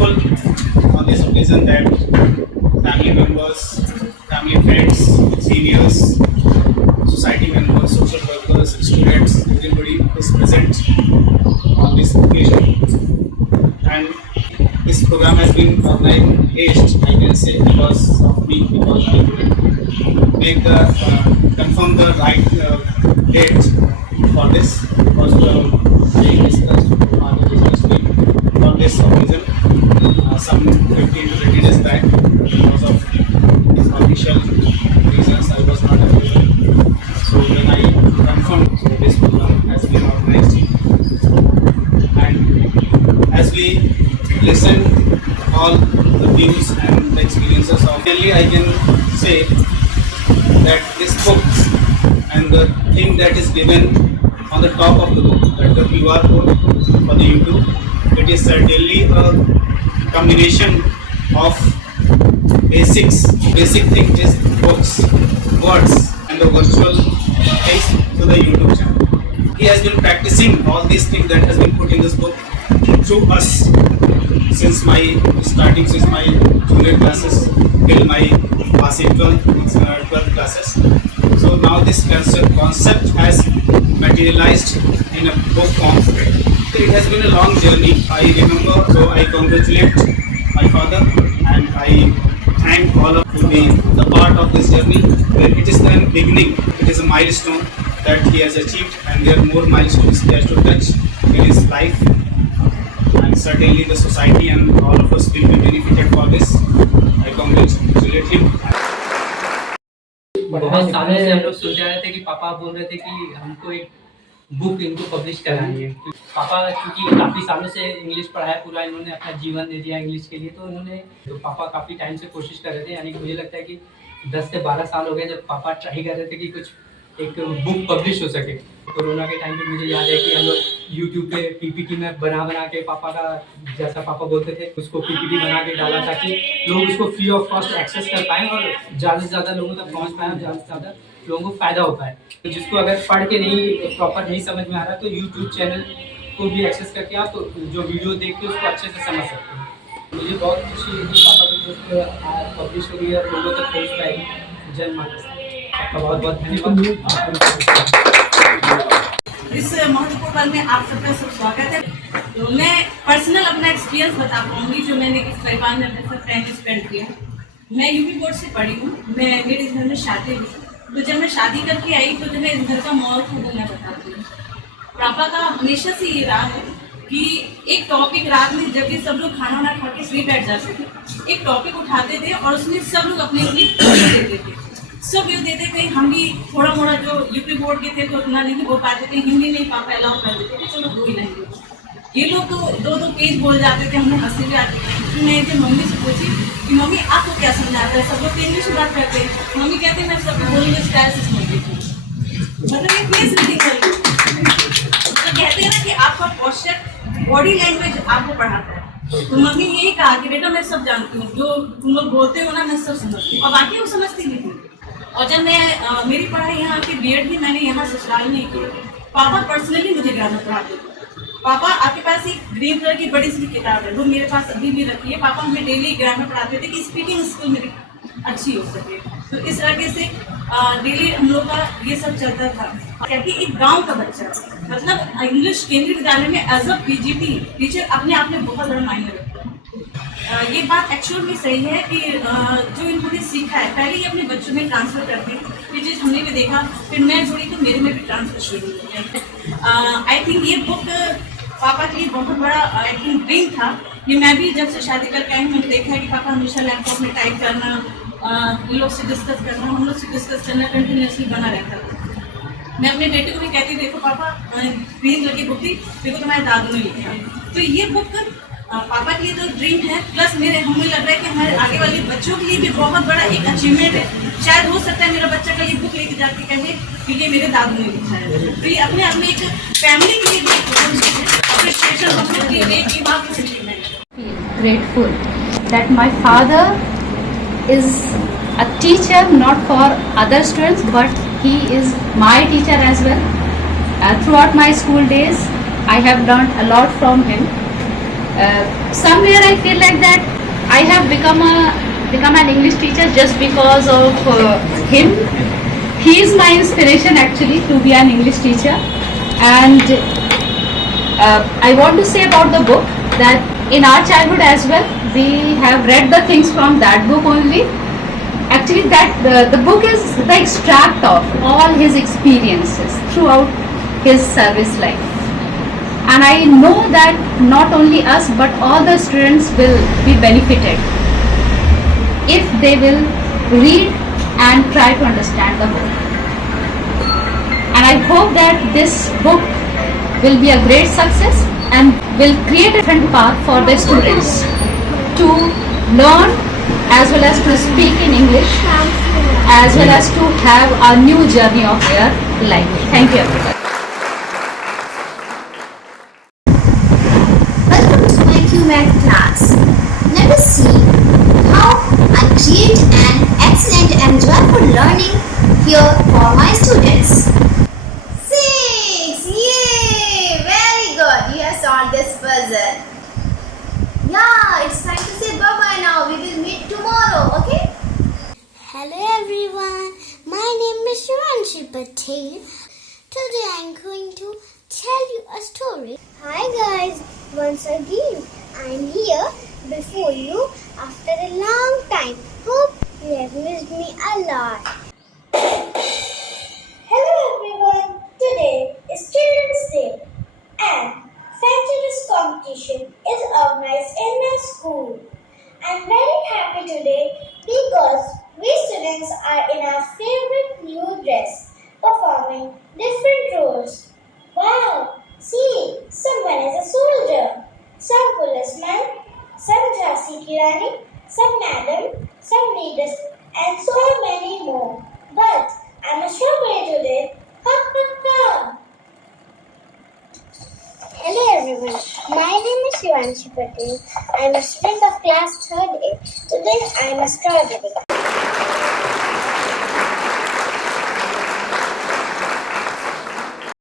grateful on this occasion that family members, family friends, seniors, society members, social workers, students, everybody is present on this occasion. And this program has been organized, I can say, because of me, because I couldn't make the confirm the right date for this, because I discussed on the business week for this occasion some 15 to 20 days back. Because of his official reasons, I was not available. So then I confirmed, so this program has been organized. And as we listen all the views and the experiences of, really I can say that this book and the thing that is given on the top of the book, that the QR code for the YouTube, it is certainly a combination of basic thing is books, words and the virtual things to the YouTube channel. He has been practicing all these things that has been put in this book through us since my junior classes till my passing 12th classes. So now this concept has materialized in a book form. It has been a long journey. I remember, so I congratulate my father and I thank all of you to be the part of this journey. Where it is the beginning, it is a milestone that he has achieved, and there are more milestones he has to touch in his life. And certainly the society and all of us will be benefited for this. I congratulate him. बहुत सालों से हम लोग सोच रहे थे कि पापा बोल रहे थे कि हमको एक बुक इनको पब्लिश करानी है। पापा क्योंकि काफ़ी सालों से इंग्लिश पढ़ा है, पूरा इन्होंने अपना जीवन दे दिया इंग्लिश के लिए, तो पापा काफ़ी टाइम से कोशिश कर रहे थे। यानी कि मुझे लगता है कि 10 से 12 साल हो गए जब पापा ट्राई कर रहे थे कि कुछ एक बुक पब्लिश हो सके। कोरोना के टाइम पे मुझे याद है कि हम लोग यूट्यूब पे पीपीटी में बना के पापा का, जैसा पापा बोलते थे, उसको पीपीटी बना के डाला ताकि लोग उसको फ्री ऑफ कॉस्ट एक्सेस कर पाएँ और ज़्यादा से ज़्यादा लोगों तक पहुँच पाएँ और ज़्यादा से ज़्यादा लोगों को फ़ायदा हो पाए। तो जिसको अगर पढ़ के नहीं प्रॉपर नहीं समझ में आ रहा तो यूट्यूब चैनल को भी एक्सेस करके आप तो जो वीडियो देख के उसको अच्छे से समझ सकते हैं। मुझे बहुत खुशी है कि पापा की बुक पब्लिश हो गई और लोगों तक पहुँच पाएगी। जय माता। आपका बहुत बहुत धन्यवाद। इस महत्वपूर्ण पल में आप सबका सब स्वागत है। तो मैं पर्सनल अपना एक्सपीरियंस बता पाऊंगी जो मैंने इस परिवार में अपने साथ टाइम स्पेंड किया। मैं यूपी बोर्ड से पढ़ी हूँ। मेरे इस घर में शादी हुई, तो जब मैं शादी करके आई तो जब मैं इस घर का माहौल खुद मैं बताती हूँ। पापा का हमेशा से ये रहा है कि एक टॉपिक रात में जब भी सब लोग खाना वाना खा के फ्री बैठ जाते थे, एक टॉपिक उठाते थे और उसमें सब लोग अपने देते थे, सब व्यू देते थे। हम भी थोड़ा मोड़ा जो यूपी बोर्ड के थे तो उतना नहीं बोल पाते थे, हिंदी नहीं पापा अलाउ कर देते थे, चलो दो ही लैंग्वेज। ये लोग तो दो पेज बोल जाते थे, हमें हंसी भी आती थी। तो मैं जब मम्मी से पूछी कि मम्मी आपको क्या समझाता है, सब लोग तो इंग्लिश में बात करते हैं, मम्मी कहते हैं मैं सब बोलूँगी स्टाइल से समझ लेती हूँ, मतलब ये फेस रीडिंग कर ली। तो कहते हैं ना कि आपका पोस्चर बॉडी लैंग्वेज आपको पढ़ाता है। तो मम्मी यही कहा कि बेटा मैं सब जानती हूँ, जो तुम लोग बोलते हो ना मैं सब समझती हूँ। और बाकी वो समझती नहीं थी। और जब मैं मेरी पढ़ाई यहाँ की बीएड भी मैंने यहाँ ससुराल में की। पापा पर्सनली मुझे ग्रामर पढ़ाते थे। पापा आपके पास एक ग्रीन कलर की बड़ी सी किताब है, वो मेरे पास अभी भी रखी है। पापा हमें डेली ग्रामर पढ़ाते थे कि स्पीकिंग स्किल मेरी अच्छी हो सके। तो इस तरह से डेली हम लोग का ये सब चलता था। क्योंकि एक गाँव का बच्चा मतलब इंग्लिश केंद्रीय विद्यालय में एज अ पीजीटी टीचर अपने आप में बहुत बड़ा मायने रखता है। ये बात एक्चुअल में सही है कि जो इन्होंने सीखा है पहले ही अपने बच्चों में ट्रांसफ़र करते हैं। ये चीज़ हमने भी देखा, फिर मैं जुड़ी तो मेरे में भी ट्रांसफ़र शुरू हो गया। आई थिंक ये बुक पापा के लिए बहुत बड़ा आई थिंक ड्रीम था। ये मैं भी जब से शादी करके आई मैंने देखा है कि पापा हमेशा लैपटॉप में टाइप करना, इन लोग से डिस्कस करना, हम लोग से डिस्कस करना कंटिन्यूसली बना रहता था। मैं अपने बेटे को भी कहती देखो पापा ग्रीन कलर की बुक थी, देखो तुम्हारे दादू ने लिखा। तो ये बुक पापा के लिए तो ड्रीम है, प्लस हमें लग रहा है कि हमारे आगे वाले बच्चों के लिए भी बहुत बड़ा एक अचीवमेंट है। शायद हो सकता है मेरा बच्चा कल ये बुक लेके जाके कहे कि ये मेरे दादू ने लिखा है। तो ये अपने आप में एक फैमिली के लिए भी अप्रिशिएशन हम लोग के लिए कि वहाँ की अचीवमेंट है। Grateful that my father is a teacher not for other students but he is my teacher as well. Throughout my school days I have learned a lot from him. Somewhere I feel like that I have become an English teacher just because of him. He is my inspiration actually to be an English teacher. And I want to say about the book that in our childhood as well, we have read the things from that book only. Actually, that the book is the extract of all his experiences throughout his service life. And I know that not only us but all the students will be benefited if they will read and try to understand the book. And I hope that this book will be a great success and will create a different path for the students to learn as well as to speak in English as well as to have a new journey of their life. Thank you everyone. Welcome to my QMAT class. Let us see how I create an excellent and joyful learning here for my students. 6! Yay! Very good. You have solved this puzzle. Yeah, it's time to say bye-bye now. We will meet tomorrow, okay? Hello everyone, my name is Shivanshi Patel. Today I am going to tell you a story. Hi guys, once again I am here before you after a long time. Hope you have missed me a lot. Hello everyone, today is Children's Day and fancy dress competition is organized in my school. I am very happy today because we students are in our favorite new dress, performing different roles. Wow! See, someone is a soldier, some policeman, some Jhansi ki Rani, some madam, some leaders, and so many more. But I'm a strawberry today. Ha ha ha! Hello everyone, my name is Shivanshi Patel. I am a student of class 3rd A. Today I am a strawberry.